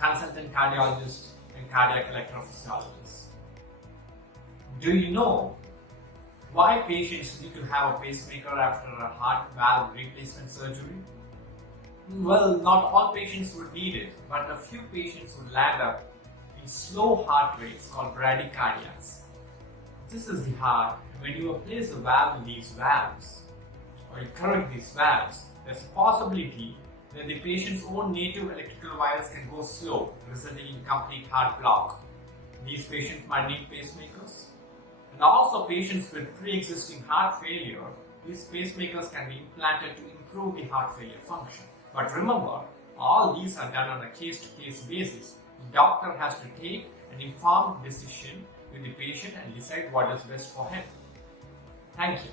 consultant cardiologist, and cardiac electrophysiologist. Do you know why patients need to have a pacemaker after a heart valve replacement surgery? Well, not all patients would need it, but a few patients would land up in slow heart rates called bradycardias. This is the heart, and when you place a valve in these valves, or you correct these valves, there's a possibility that the patient's own native electrical wires can go slow, resulting in complete heart block. These patients might need pacemakers. And also patients with pre-existing heart failure, these pacemakers can be implanted to improve the heart failure function. But remember, all these are done on a case-to-case basis. The doctor has to take an informed decision with the patient and decide what is best for him. Thank you.